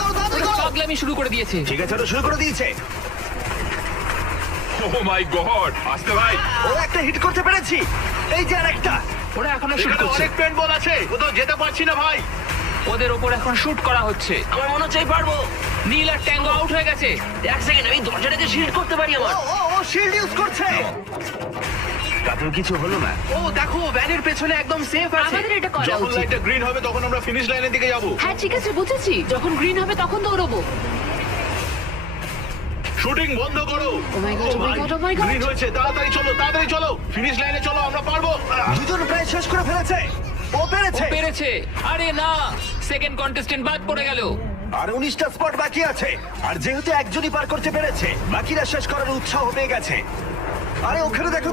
তাড়াতাড়ি করো। পাগলামি শুরু করে দিয়েছে। ঠিক আছে, ওরা শুরু করে দিয়েছে। ও মাই গড, আসতে ভাই। ও একটা হিট করতে পেরেছি। এই যে আরেকটা। ওরা এখনো শুট এখানে করছে। অনেক পেন্ট বল আছে, কোথাও যেতে পারছি না ভাই। ওদের ওপর এখন শুট করা হচ্ছে। আমার মনে হচ্ছে আমি পারবো। নীল আর ট্যাঙ্গো আউট হয়ে গেছে। এক সেকেন্ড, আমি দরজাটাকে শিল্ড করতে পারি আমার। ও শিল্ড ইউজ করছে। তাতেও কিছু হলো না। ও দেখো, ভ্যানের পেছনে একদম সেফ আছে। আমাদের এটা করা যখন উচিত। লাইটটা গ্রিন হবে তখন আমরা ফিনিশ লাইনের দিকে যাব। হ্যাঁ ঠিক আছে, বুঝেছি। যখন গ্রিন হবে তখন দৌড়বো। শুটিং বন্ধ করো। Oh my God, oh my God, oh my God. Green হয়েছে, তাড়াতাড়ি চলো, তাড়াতাড়ি চলো। ফিনিশ লাইনে চলো, আমরা পারবো। দুজন প্রায় শেষ করে ফেলেছে। ও ও পেরেছে। পেরেছে। আরে না, সেকেন্ড কন্টেস্টেন্ট বাদ পড়ে গেল। আর 19টা স্পট বাকি আছে। আর যেহেতু একজনই পার করতে পেরেছে, বাকিরা শেষ করার উৎসাহ পেয়ে গেছে। আরে ওখানে দেখো